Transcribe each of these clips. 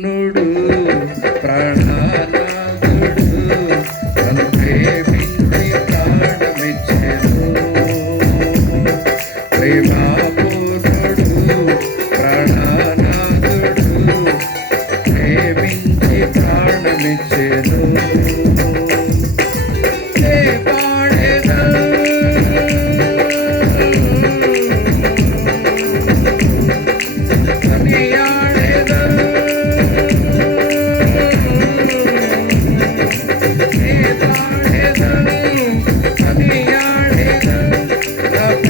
పూర్ణుడు ప్రాణానాథుడు నన్ను ప్రేమించి ప్రాణమిచ్చెను. ప్రేమా ప్రాణానాథుడు ప్రేమించి ప్రాణమిచ్చెను.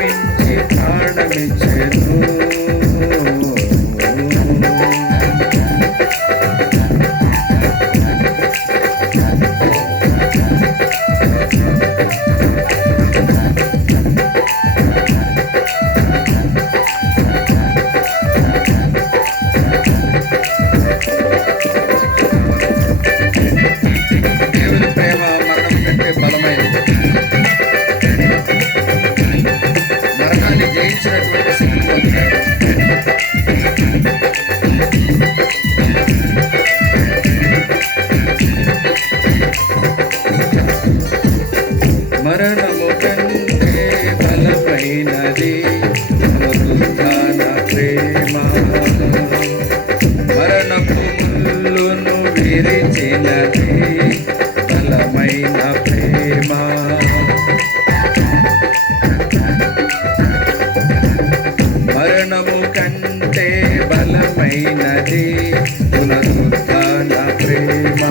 ప్రేమించి ప్రాణమిచ్చెను. జయించినటువంటి శక్తి పొందాడు మరణము కంటే బలమైనది ప్రేమ. మరణము కంటే బలమైనది పునరుత్థాన ప్రేమ.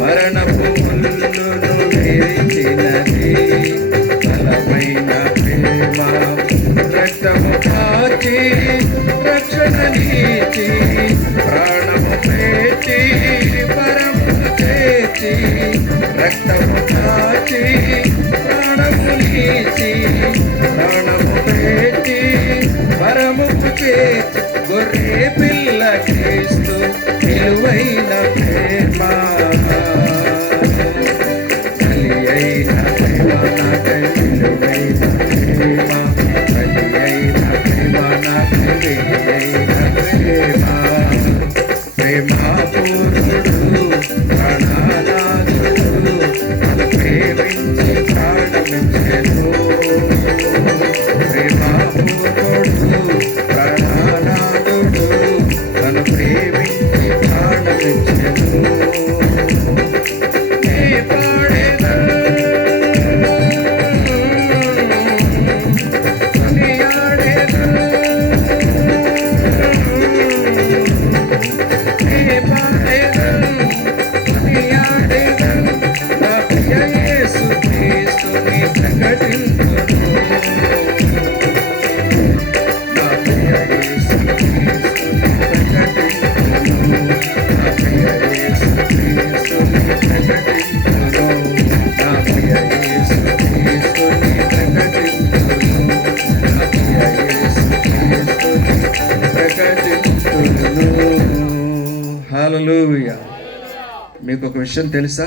మరణపు ముల్లును విరిచినది బలమైన ప్రేమ. రక్తము కాచి రక్షణ నీచి ప్రాణము పేచి పరము చేచి రక్తము కాచి ప్రాణము నీచి ప్రాణము పేచి పరము చేచి గొర్రె పిల్ల క్రీస్తు విలువైన ప్రేమ. బలి అయిన ప్రేమ నాకై విలువైన ప్రేమ. బలి అయిన ప్రేమ నాకై విలువైన మీకు ఒక విషయం తెలుసా?